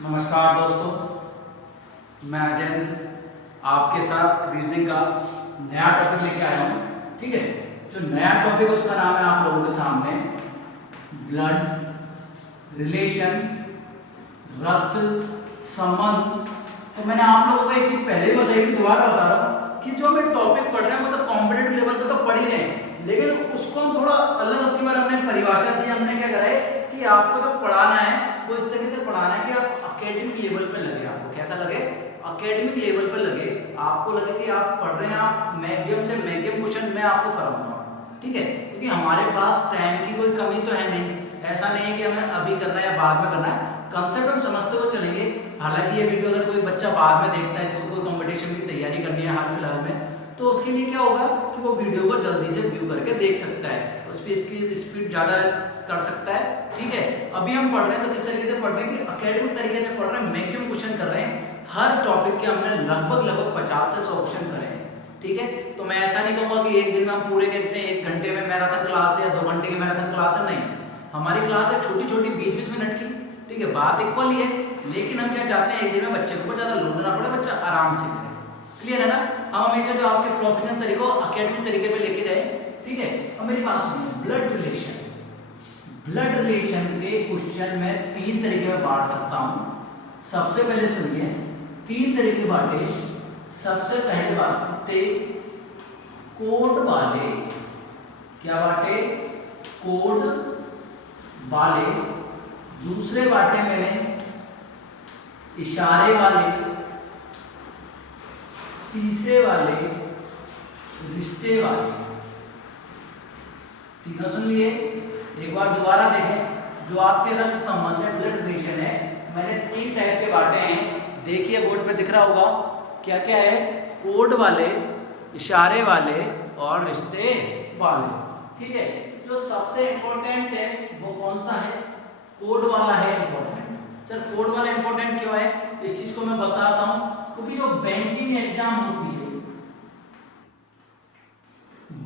नमस्कार दोस्तों, मैं अजय आपके साथ रीजनिंग का नया टॉपिक लेके आया हूँ। ठीक है, जो नया टॉपिक है उसका नाम है आप लोगों के सामने ब्लड रिलेशन, रक्त संबंध। तो मैंने आप लोगों को एक चीज पहले ही बताई थी, दोबारा बता रहा हूँ कि जो हम टॉपिक पढ़ रहे हैं मतलब कॉम्पिटेटिव लेवल पे तो पढ़ ही रहे हैं, लेकिन उसको हम थोड़ा अलग अब की बार हमने परिभाषा दी। हमने क्या करा है कि आपको जो पढ़ाना है वो इस तरीके से पढ़ाना है कि आप एकेडमिक लेवल पे लगे, आपको कैसा लगे, एकेडमिक लेवल पे लगे, आपको लगे कि आप पढ़ रहे हैं, आप मैक्सिमम से मैक्सिमम क्वेश्चन मैं आपको कराऊंगा। ठीक है, क्योंकि हमारे पास टाइम की कोई कमी तो है नहीं, ऐसा नहीं है कि हमें अभी करना है या बाद में करना है, कंसेप्ट हम समझते हुए चलेंगे। हालांकि ये वीडियो अगर कोई बच्चा बाद में देखता है जिसको कोई कंपटीशन की तैयारी करनी है हाल फिलहाल में, तो उसके लिए क्या होगा कि वो वीडियो को जल्दी से व्यू करके देख सकता है, उस पर इसकी स्पीड ज़्यादा कर सकता है। ठीक है, अभी हम पढ़ रहे हैं तो किस तरीके से पढ़ रहे हैं कि एकेडमिक तरीके से पढ़ रहे हैं, मैक्सिमम क्वेश्चन कर रहे हैं, हर टॉपिक के हमने लगभग 50 से 100 क्वेश्चन करे हैं। ठीक है, तो मैं ऐसा नहीं कहूँगा कि एक दिन में हम पूरे कहते हैं 1 घंटे में मैराथन क्लास है या 2 घंटे की मैराथन क्लास है, नहीं, हमारी क्लास है छोटी छोटी 20-20 मिनट की। ठीक है, बात इक्वल ही है, लेकिन हम क्या चाहते हैं एक दिन में बच्चे को ज़्यादा लोड ना पड़े, बच्चा आराम से करे। क्लियर है ना, हम हमेशा जो आपके प्रोफेशनल तरीकों एकेडमिक तरीके पे लेके जाए। ठीक है, अब मेरी बात सुनिए, ब्लड रिलेशन, ब्लड रिलेशन के क्वेश्चन में 3 तरीके में बांट सकता हूं। सबसे पहले सुनिए, 3 तरीके बांटे। सबसे पहले बांटे कोड वाले, क्या बांटे, कोड वाले। दूसरे बांटे मैंने इशारे वाले। तीसरे वाले रिश्ते वाले। तीनों सुन लिए, एक बार दोबारा देखें। जो आपके रक्त संबंध है, ब्लड रिलेशन है, मैंने 3 टाइप के बांटे हैं। देखिए बोर्ड पे दिख रहा होगा क्या क्या है, कोड वाले, इशारे वाले और रिश्ते वाले। ठीक है, जो सबसे इंपॉर्टेंट है वो कौन सा है, कोड वाला है इंपॉर्टेंट। सर कोड वाला इंपॉर्टेंट क्यों है, इस चीज को मैं बताता हूं, क्योंकि जो बैंकिंग एग्जाम होती है,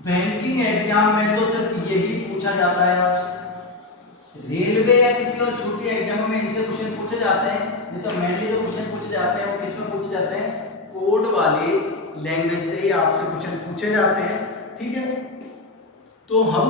बैंकिंग एग्जाम में तो सिर्फ यही पूछा जाता है आपसे। रेलवे या किसी और छोटी एग्जामों में इनसे क्वेश्चन पूछे जाते हैं, नहीं तो मेनली जो क्वेश्चन पूछे जाते हैं वो किस में पूछे जाते हैं, कोड वाली लैंग्वेज से ही आपसे क्वेश्चन पूछे जाते हैं। ठीक है, तो हम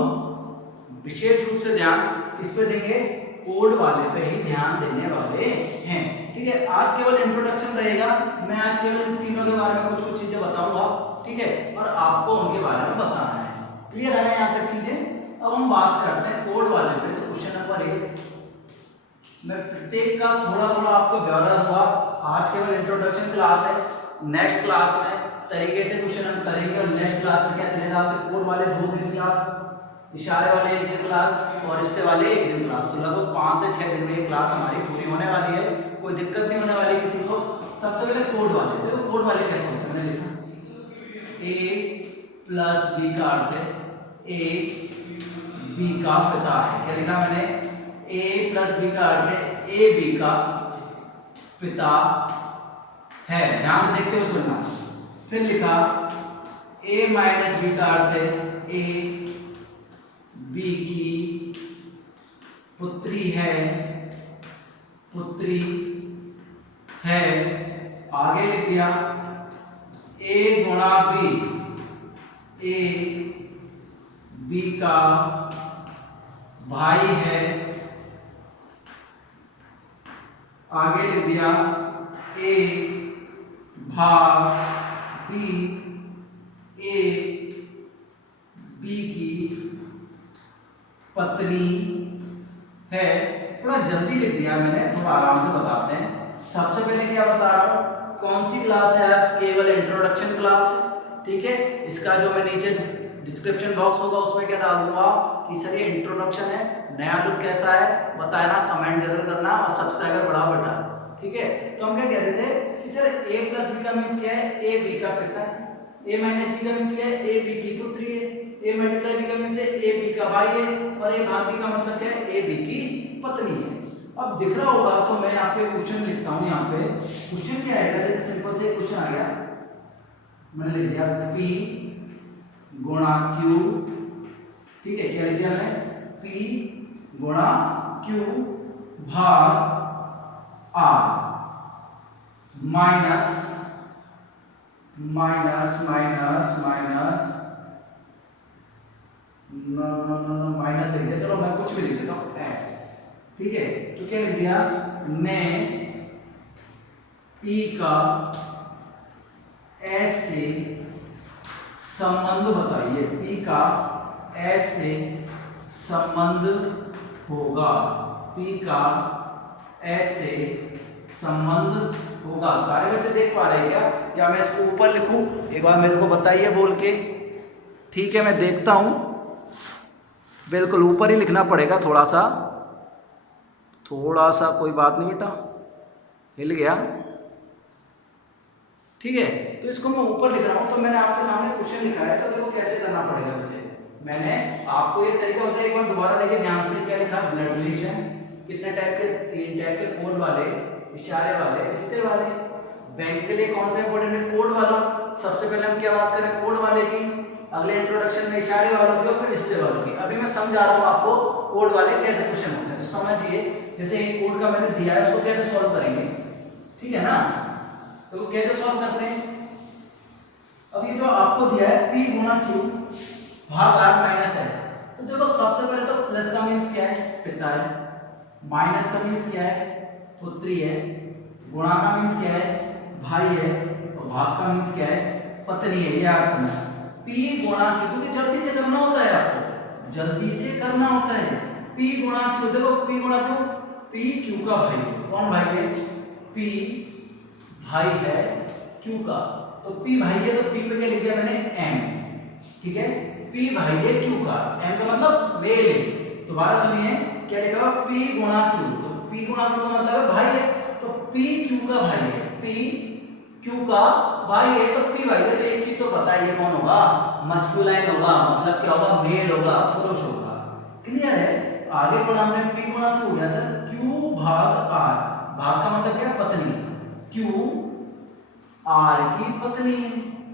विशेष रूप से ध्यान किस पे देंगे, कोड वाले पे ही ध्यान देने वाले हैं। ठीक है, आज केवल इंट्रोडक्शन रहेगा, मैं आज केवल इन तीनों के बारे में कुछ चीजें बताऊंगा। ठीक है, और आपको उनके बारे में बताना है। क्लियर है यहाँ तक चीजें। अब हम बात करते हैं कोड वाले पे। तो क्वेश्चन नंबर 1, मैं प्रत्येक का थोड़ा थोड़ा आपको ब्यौरा दूंगा। आज केवल इंट्रोडक्शन क्लास है, नेक्स्ट क्लास में तरीके से क्वेश्चन हम करेंगे, और नेक्स्ट क्लास में क्या चलेगा, आपके कोड वाले 2 दिन क्लास, इशारे वाले 1 दिन क्लास और रिश्ते वाले 1 दिन क्लास। तो लगभग 5 से 6 दिन में ये क्लास हमारी पूरी होने वाली है, कोई दिक्कत नहीं होने वाली किसी को। सबसे पहले कोड वाले, देखो कोड वाले कैसे होते हैं, मैंने लिखा A प्लस B का अर्थ है A B का पिता है। क्या लिखा मैंने, A प्लस B का अर्थ है A B का पिता है, ध्यान से देखते हुए चलना। फिर लिखा A माइनस B का अर्थ है A B की पुत्री है, पुत्री है। आगे लिख दिया A गुणा B, A B का भाई है। आगे लिख दिया A भाग B, A B की पत्नी है। थोड़ा जल्दी लिख दिया मैंने, थोड़ा आराम से बताते हैं। सबसे पहले क्या बता रहा हूं, कौन सी क्लास है आज, केवल इंट्रोडक्शन क्लास है। ठीक है, इसका जो मैं नीचे डिस्क्रिप्शन बॉक्स होगा उसमें क्या डाल दूंगा कि सर ये इंट्रोडक्शन है, नया लुक कैसा है बताना, कमेंट जरूर करना और सब्सक्राइबर बढ़ा बेटा। ठीक है, तो हम क्या कह रहे थे कि सर A प्लस B का मीन्स क्या है, A B का पिता है। A माइनस B का मीन्स क्या है, A B की पुत्री है। A मल्टीप्लाई B का मीन्स है A B का भाई है, और A भाग B का मतलब क्या है, A B की पत्नी है। अब दिख रहा होगा तो मैं आपको क्वेश्चन लिखता हूं। यहाँ पे क्वेश्चन क्या आएगा, जैसे सिंपल से क्वेश्चन आ गया, मैंने लिख दिया P गुणा Q। ठीक है, क्या लिख दिया, मैं P गुणा Q भाग R minus minus minus minus minus लिख दिया, चलो मैं कुछ भी लिख देता हूं एस, ठीक है। तो क्या लिख दिया मैं पी का एस से संबंध बताइए, पी का एस से संबंध होगा, पी का एस से संबंध होगा। सारे बच्चे देख पा रहे हैं क्या, या मैं इसको ऊपर लिखूं, एक बार मेरे को बताइए बोल के। ठीक है मैं देखता हूं, बिल्कुल ऊपर ही लिखना पड़ेगा, थोड़ा सा कोई बात नहीं बेटा, हिल गया, ठीक है। तो इसको मैं ऊपर लिख रहा हूं, तो मैंने आपके सामने क्वेश्चन लिखा है, तो देखो कैसे करना पड़ेगा इसे। मैंने आपको ये तरीका बताया, एक बार दोबारा देखिए ध्यान से, क्या लिखा ब्लड रिलेशन, कितने टाइप के, 3 टाइप के, कोड वाले, इशारे वाले, रिश्ते वाले। बैंक के लिए कौन सा इंपॉर्टेंट है, कोड वाला। सबसे पहले हम क्या बात करें, कोड वाले की, अगले इंट्रोडक्शन में इशारे वालों की और फिर रिश्ते वालों की। अभी मैं समझा रहा हूं आपको कोड वाले कैसे क्वेश्चन होते हैं, तो समझिए। जैसे एक कोड का मैंने दिया है, उसको कैसे सॉल्व करेंगे, ठीक है ना। तो कैसे सॉल्व करते हैं, अब ये जो आपको दिया है P गुणा Q भाग R माइनस S, तो देखो सबसे पहले तो प्लस का मीन्स क्या है, पिता है, माइनस का मीन्स क्या है, पुत्री है, गुणा का मीन्स क्या है, भाई है, और भाग का मीन्स क्या है, पत्नी है। ये याद रखना, P गुणा Q, क्योंकि जल्दी से करना होता है, आपको जल्दी से करना होता है। P गुणा Q, देखो P गुणा Q, P Q का भाई है, कौन भाई है, P भाई है Q का, तो P भाई है, तो P पे क्या लिख दिया मैंने M, ठीक है। P भाई है Q का, M का मतलब मेल है। दोबारा सुनिए क्या लिखा हुआ, P गुणा Q, तो P गुणा Q का मतलब है भाई है, तो P Q का भाई है, P Q का भाई है, तो P भाई है, तो एक चीज तो पता है, ये कौन होगा, मस्कुलाइन होगा, मतलब क्या होगा, मेल होगा, पुरुष होगा। क्लियर है। आगे पढ़ा हमने, P गुणा Q हो गया सर Q भाग R, भाग का मतलब क्या, पत्नी, Q R की पत्नी है,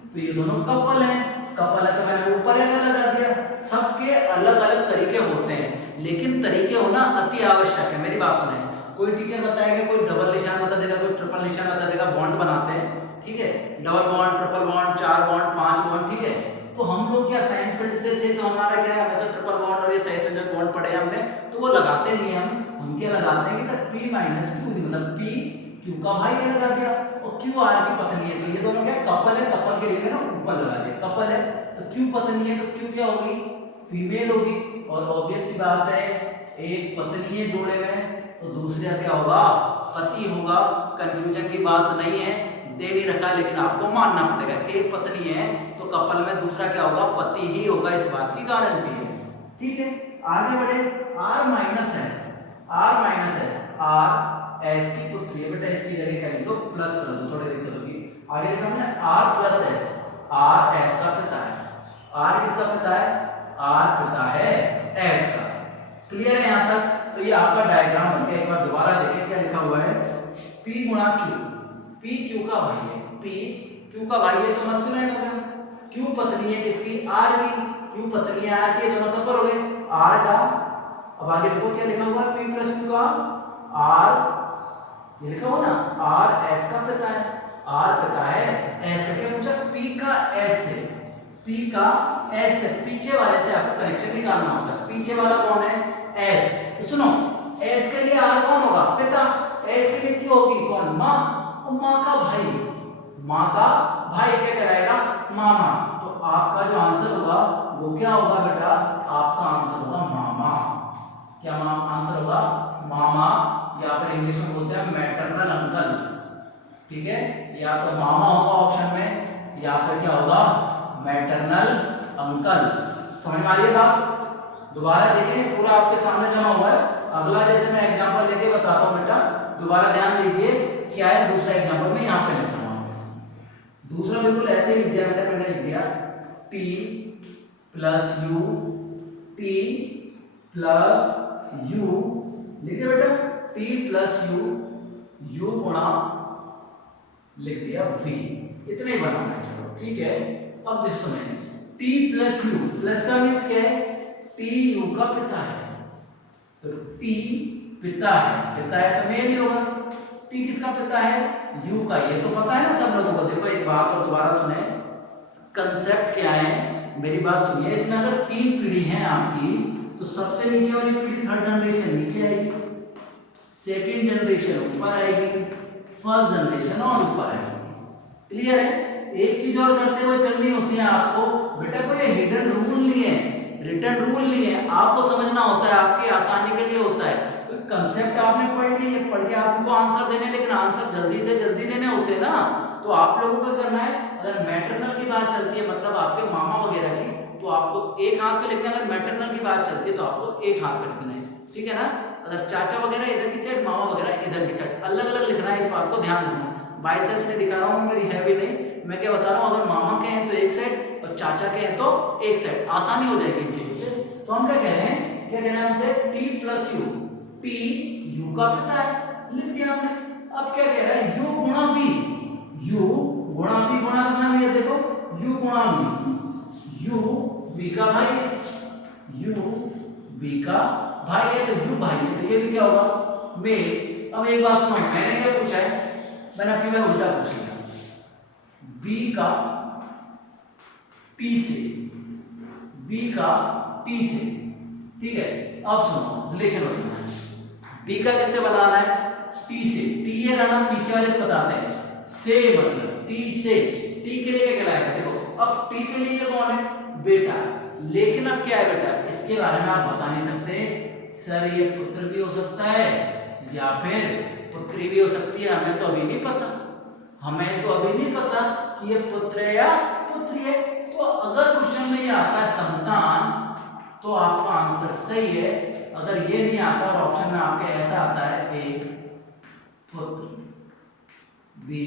तो ये दोनों कपल हैं, कपल है तो मैंने ऊपर ऐसे लगा दिया। सबके अलग अलग तरीके होते हैं, लेकिन तरीके होना अति आवश्यक है। मेरी बात सुने, कोई टीचर बताएगा, कोई डबल निशान बता देगा, कोई ट्रिपल निशान बता देगा, बॉन्ड बनाते हैं, ठीक है, double bond, triple bond, 4 bond, 5 bond, ठीक है। तो हम लोग क्या साइंस फील्ड से थे, तो हमारा क्या है, मतलब ट्रिपल बॉन्ड और ये साइड से बॉन्ड पढ़े हमने, तो वो लगाते नहीं हम क्या लगाते हैं कि P माइनस Q, मतलब P Q का भाई ने लगा दिया, और Q R की पत्नी है, तो ये दोनों क्या कपल है, कपल के लिए मैंने ऊपर लगा दिया, कपल है तो Q पत्नी है, तो Q क्या होगी, फीमेल होगी। और ऑब्वियस सी बात है, एक पत्नी है जोड़े में, तो दूसरा क्या होगा, पति होगा। कंफ्यूजन की बात नहीं है, दे नहीं रखा, लेकिन आपको मानना पड़ेगा, एक पत्नी है तो कपल में दूसरा क्या होगा, पति ही होगा, इस बात की गारंटी है, ठीक है। आगे बढ़े, R minus S, R minus S, R S की पुत्री है, बेटा इसकी जगह क्या लिख दो, प्लस कर दो, थोड़ी दिक्कत होगी। आगे लिखा हमने R plus S, R S का पिता है, R किसका पिता है, R पिता है एस का। क्लियर है यहाँ तक। तो ये आपका डायग्राम बन गया। एक बार दोबारा देखें क्या लिखा हुआ है, P गुणा Q, P Q का भाई है, P Q का भाई है तो मस्कुलाइन हो गया, Q पत्नी है किसकी, R की, Q पत्नी है R की, दोनों कपल हो गए, R का। अब आगे देखो क्या लिखा हुआ है, P प्लस Q का R, ये लिखा हुआ ना, R S का पिता है, R पिता है S का। क्या पूछा, P का S से, P का S से, पीछे वाले से आपको कनेक्शन निकालना होता है। पीछे वाला कौन है, S। तो सुनो, S के लिए R कौन होगा, पिता, S के लिए Q होगी कौन, माँ, और माँ का भाई, माँ का भाई क्या कहलाएगा, मामा। तो आपका जो आंसर होगा वो क्या होगा बेटा, आपका आंसर होगा मामा। क्या आंसर होगा, मामा, या फिर इंग्लिश में बोलते हैं मैटरनल अंकल, ठीक है। या तो मामा होगा ऑप्शन में, या फिर क्या होगा, मैटरनल अंकल। समझ में आ रही है बात। दोबारा देखें, पूरा आपके सामने जमा हुआ है। अगला जैसे मैं एग्जांपल लेके बताता हूं बेटा, दोबारा ध्यान दीजिए क्या है दूसरा एग्जांपल में यहाँ पे लिख रहा हूं आपके। दूसरा बिल्कुल ऐसे ही लिख दिया मैंने लिख दिया T plus U, T plus U लिख दिया बेटा, T प्लस U गुणा लिख दिया V, इतना ही बनाना है, चलो ठीक है। अब जिस सुने, T प्लस U, प्लस का मीन्स क्या है, T U का पिता है, तो T पिता है तो मेल ही होगा, टी किसका पिता है? यू का। ये तो पता है ना सब लोगों को। देखो एक बात और दोबारा सुने, कंसेप्ट क्या है, मेरी बात सुनिए। इसमें अगर 3 पीढ़ी है आपकी, तो सबसे नीचे वाली पीढ़ी थर्ड जनरेशन नीचे आएगी, सेकेंड जनरेशन ऊपर आएगी, फर्स्ट जनरेशन और ऊपर आएगी। क्लियर है? एक चीज और करते हुए चलनी होती है आपको बेटा, कोई हिडन रूल नहीं है, रिटन रूल नहीं है, आपको समझना होता है, आपकी आसानी के लिए होता है। कोई कंसेप्ट आपने पढ़ लिया, पढ़ के आपको आंसर देने, लेकिन आंसर जल्दी से जल्दी देने होते हैं ना, तो आप लोगों को करना है। अगर मैटरनल की बात चलती है, मतलब आपके मामा वगैरह की, तो आपको एक हाथ पे लिखना है। अगर मैटरनल की बात चलती है तो आपको एक हाथ पे लिखना है, ठीक है ना। अगर चाचा वगैरह इधर की साइड, मामा वगैरह इधर की साइड, अलग अलग लिखना है, इस बात को ध्यान रखना। बाइसेप्स में दिखा रहा हूँ, मेरी है भी नहीं, मैं क्या बता रहा हूँ, अगर मामा के हैं तो एक साइड और चाचा के हैं तो एक साइड, आसानी हो जाएगी इन चीजों से। तो हम क्या कह रहे हैं, क्या कहना है हमसे, T plus you, T U का पिता है, लिख दिया हमने। अब क्या कह रहा है, यू गुणा वी, यू गुणा वी, गुणा का नाम ये देखो, यू गुणा वी, यू वी का भाई है, यू वी का भाई है, तो यू भाई है, तो ये भी क्या होगा, मेल। अब एक बात सुनो, मैंने क्या पूछा है, मैंने अपनी में उल्टा पूछ लिया, v का t से, v का t से, ठीक है। अब सुनो, रिलेशन बनाना है, v का किससे बनाना है, t से। t ये रहना पीछे वाले से बताते हैं, से मतलब t से, t के लिए क्या कहलाएगा, देखो अब t के लिए कौन है, बेटा। लेकिन अब क्या है बेटा, इसके बारे में आप बता नहीं सकते सर, ये पुत्र भी हो सकता है या फिर पुत्री भी हो सकती है, हमें तो अभी नहीं पता, हमें तो अभी नहीं पता कि ये पुत्र है या पुत्री है। तो अगर क्वेश्चन में ये आता है संतान, तो आपका आंसर सही है। अगर ये नहीं आता और ऑप्शन में आपके ऐसा आता है, ए पुत्र, बी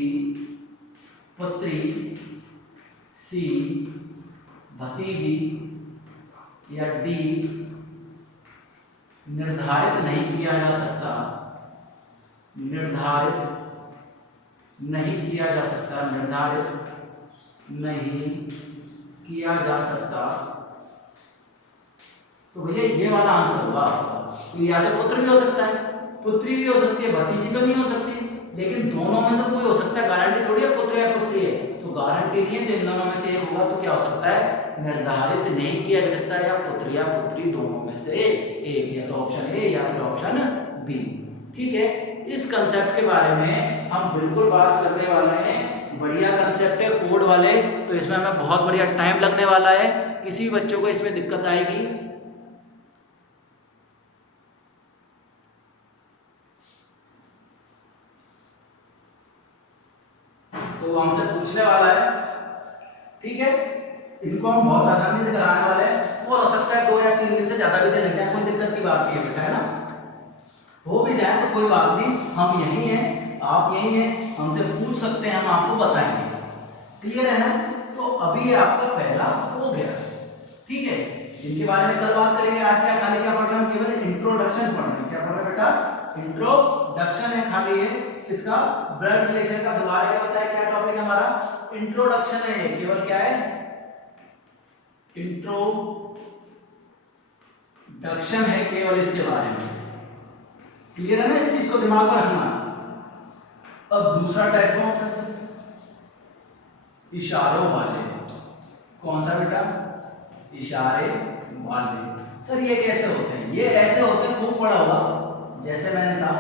पुत्री, सी भतीजी, या डी निर्धारित नहीं किया जा सकता, निर्धारित नहीं किया जा सकता, निर्धारित नहीं किया जा सकता, तो भैया ये वाला आंसर होगा। तो या तो पुत्र भी हो सकता है, पुत्री भी हो सकती है, भतीजी तो नहीं हो सकती, लेकिन दोनों में से कोई हो सकता है। गारंटी थोड़ी है पुत्र या पुत्री है, तो गारंटी नहीं है, तो इन दोनों में से एक होगा। तो क्या हो सकता है, निर्धारित नहीं किया जा सकता, या पुत्र या पुत्री दोनों में से एक, या तो ऑप्शन ए या फिर ऑप्शन बी, ठीक है। इस कंसेप्ट के बारे में हम बिल्कुल बात करने वाले हैं, बढ़िया कंसेप्ट है, कोड वाले, तो इसमें हमें बहुत बढ़िया टाइम लगने वाला है। किसी बच्चों को इसमें दिक्कत आएगी तो हमसे पूछने वाला है, ठीक है। इनको हम बहुत आसानी से कराने वाले हैं, और हो सकता है 2 या 3 दिन से ज्यादा भी दे लगे, कोई दिक्कत की बात नहीं है बेटा, है ना। हो भी जाए तो कोई बात नहीं, हम यही हैं, आप यही हैं, हमसे पूछ सकते हैं, हम आपको बताएंगे। क्लियर है ना। तो अभी ये आपका पहला हो गया, ठीक है। इनके बारे में कल बात करेंगे। आज क्या खाली क्या पढ़ रहे हैं, केवल इंट्रोडक्शन पढ़ रहे हैं। क्या पढ़ रहे हैं बेटा, इंट्रोडक्शन है खाली, है इसका ब्लड रिलेशन का। दोबारा क्या बताया, क्या टॉपिक है हमारा, इंट्रोडक्शन है, केवल क्या है, इंट्रोडक्शन है केवल इसके बारे में। क्लियर है ना, इस चीज को दिमाग में रखना। अब दूसरा टाइप कौन सा, इशारों वाले। कौन सा बेटा, इशारे वाले। सर ये कैसे होते हैं, ये ऐसे होते हैं, खूब पढ़ा होगा। जैसे मैंने कहा,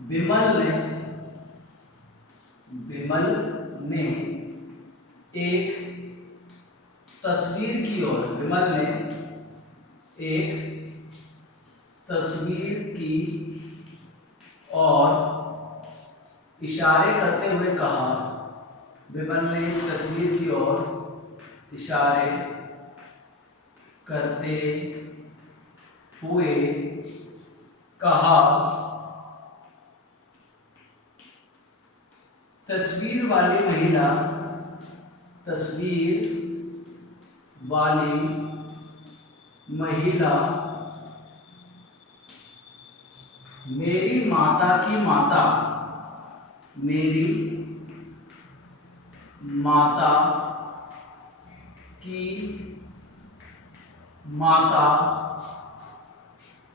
विमल ने एक तस्वीर की ओर, विमल ने एक तस्वीर की और इशारे करते हुए कहा, विमल ने एक तस्वीर की ओर इशारे करते हुए कहा, तस्वीर वाली महिला, तस्वीर वाली महिला मेरी माता की माता, मेरी माता की माता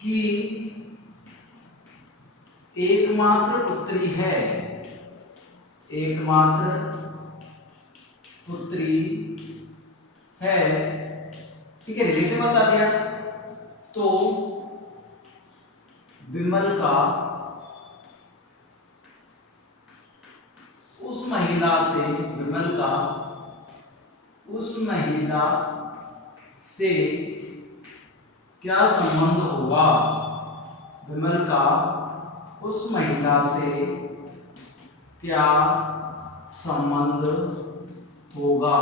की एकमात्र पुत्री है, एकमात्र पुत्री है, ठीक है, रिलेशन बता दिया। तो विमल का उस महिला से, विमल का उस महिला से क्या संबंध होगा, विमल का उस महिला से क्या संबंध होगा।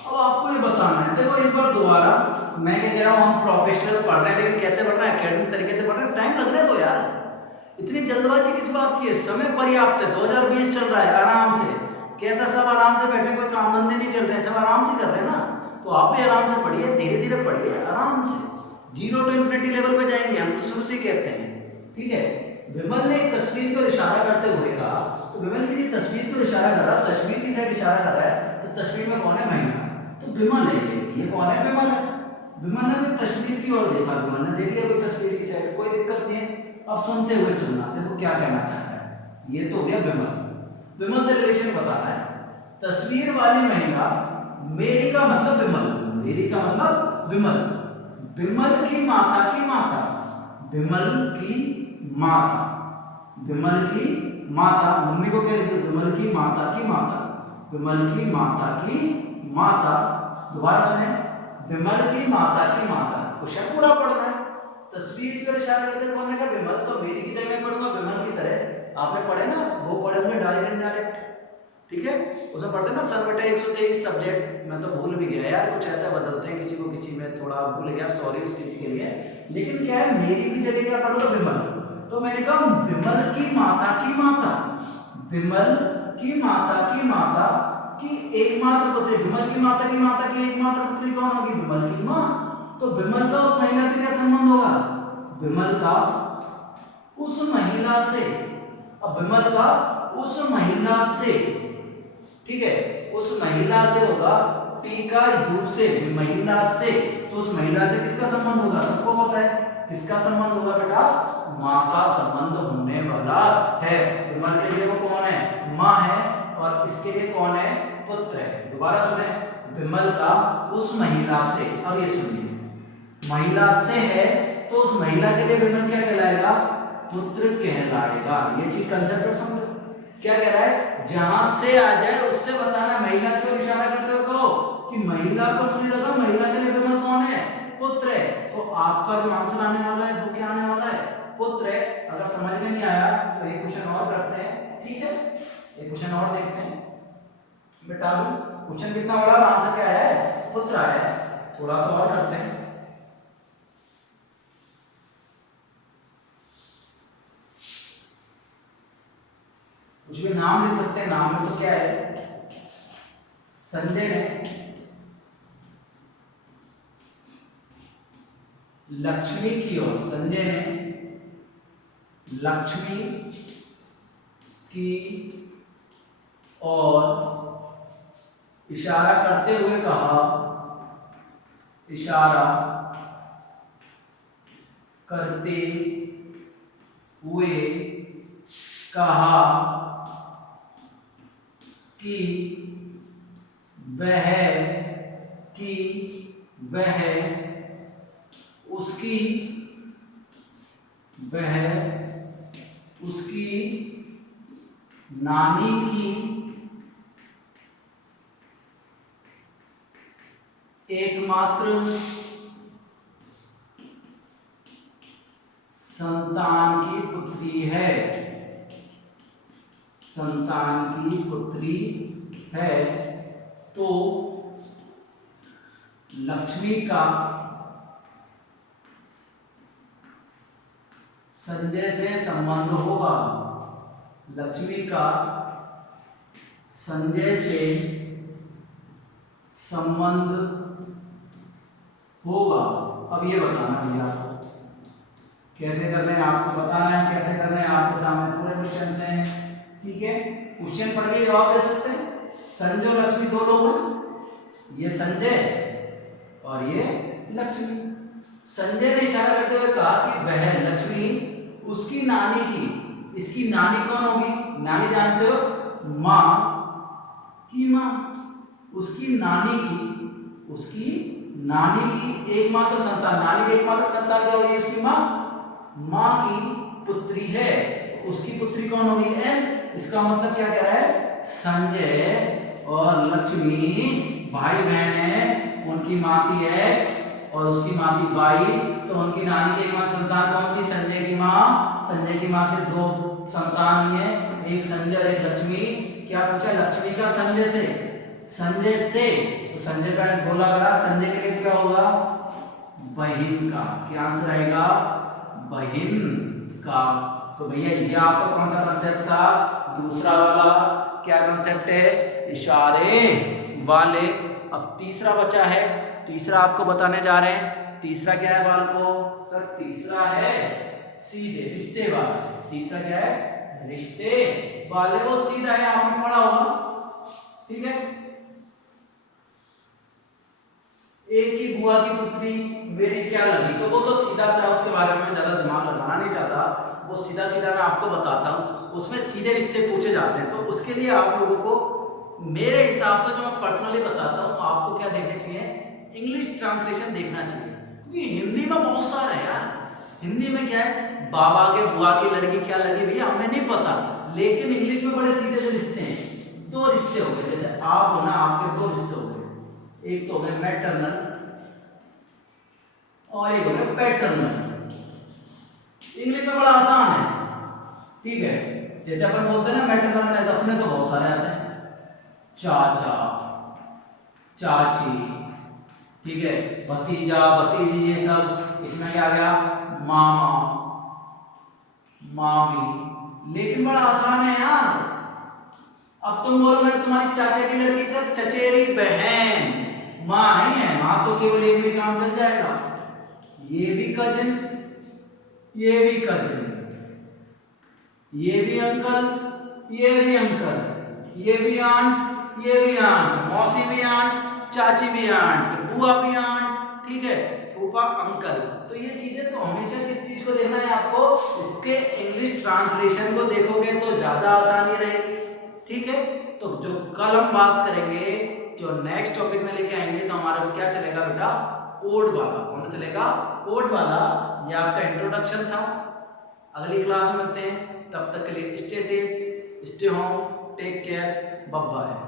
अब आपको ये बताना है, देखो एक बार दोबारा मैं क्या कह रहा हूँ, हम प्रोफेशनल पढ़ रहे हैं, लेकिन कैसे पढ़ रहे हैं, एकेडमिक तरीके से पढ़ रहे हैं, टाइम लग रहा है तो यार, इतनी जल्दबाजी किस बात की है, समय पर्याप्त है, 2020 चल रहा है, आराम से, कैसा सब आराम से बैठे, कोई काम धंधे नहीं चल रहे हैं, सब आराम से कर रहे हैं ना, तो आप भी आराम से पढ़िए, धीरे धीरे पढ़िए, आराम से, 0 to infinity लेवल पे जाएंगे हम तो शुरू से कहते हैं, ठीक है। विमल ने एक तस्वीर को इशारा करते हुए कहा, तो विमल किसी तस्वीर को इशारा कर रहा है, तस्वीर की साइड इशारा कर रहा है, तो तस्वीर में कौन है, महिला, तो विमल है, ये कौन है, विमल है। विमल ने कोई तस्वीर की ओर देखा, विमल ने देख लिया कोई तस्वीर की साइड, कोई दिक्कत नहीं है, अब सुनते हुए चलना, देखो क्या कहना चाहता है, ये तो हो गया विमल, विमल से रिलेशन बताना है। तस्वीर वाली महिला, मेरी का मतलब विमल, मेरी का मतलब विमल, विमल की माता की माता, विमल की माता, विमल की माता, मम्मी को क्या लिखते, विमल की माता की माता, विमल की माता की माता, दोबारा सुने, विमल की माता की माता, क्वेश्चन पूरा पढ़ना है। तस्वीर की ओर इशारा करते कौन है, विमल, तो मेरी की जगह पढ़ूंगा विमल की तरह, आपने पढ़े ना, वो पढ़े होंगे डायरेक्ट इनडायरेक्ट, ठीक है, उसमें पढ़ते ना सर बेटा 123 सब्जेक्ट, मैं तो भूल भी गया यार, कुछ ऐसा बदलते हैं किसी को किसी में, थोड़ा भूल गया, सॉरी उस चीज के लिए, लेकिन क्या है, मेरी की जगह क्या पढ़ूंगा, विमल, तो मैंने कहा विमल की माता की माता, विमल की माता की माता की एकमात्र पुत्री, विमल की माता की एकमात्र पुत्री कौन होगी, विमल की माँ, तो विमल का उस महिला से क्या संबंध होगा, विमल का उस महिला से, अब विमल का उस महिला से, ठीक है, उस महिला से होगा, टी का यू से, महिला से, तो उस महिला से किसका संबंध होगा, सबको पता है किसका संबंध होगा बेटा, माँ का संबंध होने वाला है। विमल के लिए वो कौन है, माँ है, और इसके लिए कौन है, पुत्र है। दोबारा सुने, विमल का उस महिला से, अब ये सुनिए, महिला से है, तो उस महिला के लिए विमल क्या कहलाएगा, पुत्र कहलाएगा। ये चीज कंसेप्ट समझो, क्या कह रहा है, जहां से आ जाए उससे बताना, महिला की ओर इशारा करते हुए कहो कि महिला को मुझे लगा, महिला के लिए विमल कौन है, पुत्र है, तो आपका जो आंसर आने वाला है वो क्या आने वाला है, पुत्र है। अगर समझ में नहीं आया तो एक क्वेश्चन और करते हैं, ठीक है, एक क्वेश्चन और देखते हैं, बेटा क्वेश्चन कितना बड़ा और आंसर क्या है, पुत्र है, थोड़ा सा और करते हैं। कुछ भी नाम लिख सकते हैं, नाम में तो क्या है, संजय ने लक्ष्मी की ओर, संजय ने लक्ष्मी की ओर इशारा करते हुए कहा, इशारा करते हुए कहा कि वह उसकी नानी की एकमात्र संतान की पुत्री है, संतान की पुत्री है, तो लक्ष्मी का संजय से संबंध होगा, लक्ष्मी का संजय से संबंध होगा। अब ये बताना भैया आपको कैसे करना है, आपको बताना है कैसे करना है, आपके सामने पूरे क्वेश्चन हैं, ठीक है, क्वेश्चन पढ़ के जवाब दे सकते हैं। संजय और लक्ष्मी दो लोग हैं, ये संजय और ये लक्ष्मी। संजय ने इशारा करते हुए कहा कि वह लक्ष्मी उसकी नानी की, इसकी नानी कौन होगी? नानी जानते हो, माँ की माँ। उसकी नानी की एकमात्र संतान, नानी की एकमात्र संतान क्या होगी? उसकी माँ, माँ की पुत्री है, उसकी पुत्री कौन होगी? एन। इसका मतलब क्या कह रहा है? संजय और लक्ष्मी भाई बहन है, उनकी माँ थी एक्स और उसकी माँ थी वाई, तो उनकी नानी की एकमात्र संतान कौन थी? संजय की माँ। संजय की माँ के दो संतान ही है, एक संजय और एक लक्ष्मी। क्या पूछा? लक्ष्मी का संजय से, तो संजय का गोला करा, संजय के लिए क्या होगा? बहिन का। क्या आंसर आएगा? बहिन का। तो भैया ये आपका कौन सा कॉन्सेप्ट था? दूसरा वाला। क्या कॉन्सेप्ट है? इशारे वाले। अब तीसरा बचा है, तीसरा आपको बताने जा रहे हैं। तीसरा क्या है बालको? सर तीसरा है सीधे, रिश्ते वाला। तीसरा क्या है? रिश्ते वाले। वो सीधा है, आपने पढ़ा होगा, ठीक है। एक ही बुआ की पुत्री मेरी क्या लगी, तो वो तो सीधा सा, उसके बारे में ज्यादा दिमाग लगाना नहीं चाहता, वो सीधा सीधा मैं आपको बताता हूँ। उसमें सीधे रिश्ते पूछे जाते हैं, तो उसके लिए आप लोगों को मेरे हिसाब से जो मैं पर्सनली बताता हूँ, आपको क्या देखना चाहिए? इंग्लिश ट्रांसलेशन देखना चाहिए, क्योंकि हिंदी में बहुत सारा है यार। हिंदी में क्या है? बाबा के बुआ की लड़की क्या लगी भैया हमें नहीं पता, लेकिन इंग्लिश में बड़े सीधे से रिश्ते हैं। दो रिश्ते हो गए, जैसे आप हो ना, आपके दो रिश्ते हो गए, एक तो हो गया मैटरनल और एक हो गया पैटर्नल। इंग्लिश में बड़ा आसान है, ठीक है। जैसे अपन बोलते हैं ना मैटरनल में, अपने तो बहुत सारे आते हैं, चाचा, चाची, ठीक है, भतीजा, भतीजी, ये सब। इसमें क्या गया? मामा, मामी। लेकिन बड़ा आसान है यार। अब तुम बोलो मैं तुम्हारी चाचा की लड़की से चचेरी बहन, माँ नहीं है, माँ तो केवल एक भी काम चल जाएगा। ये भी कजिन, ये भी कजिन, ये भी अंकल, ये भी अंकल, ये भी आंट, ये भी आंट, मौसी भी आंट, चाची भी आंट, बुआ भी आंट, ठीक है, फूफा अंकल। तो ये चीजें तो हमेशा किस चीज को देखना है आपको? इसके इंग्लिश ट्रांसलेशन को देखोगे तो ज्यादा आसानी रहेगी, ठीक है। तो जो कल हम बात करेंगे, जो नेक्स्ट टॉपिक में लेके आएंगे, तो हमारा तो क्या चलेगा बेटा? कोड वाला। कौन सा चलेगा? कोड वाला। ये आपका इंट्रोडक्शन था। अगली क्लास में मिलते हैं, तब तक के लिए stay safe, stay home, take care, bye bye.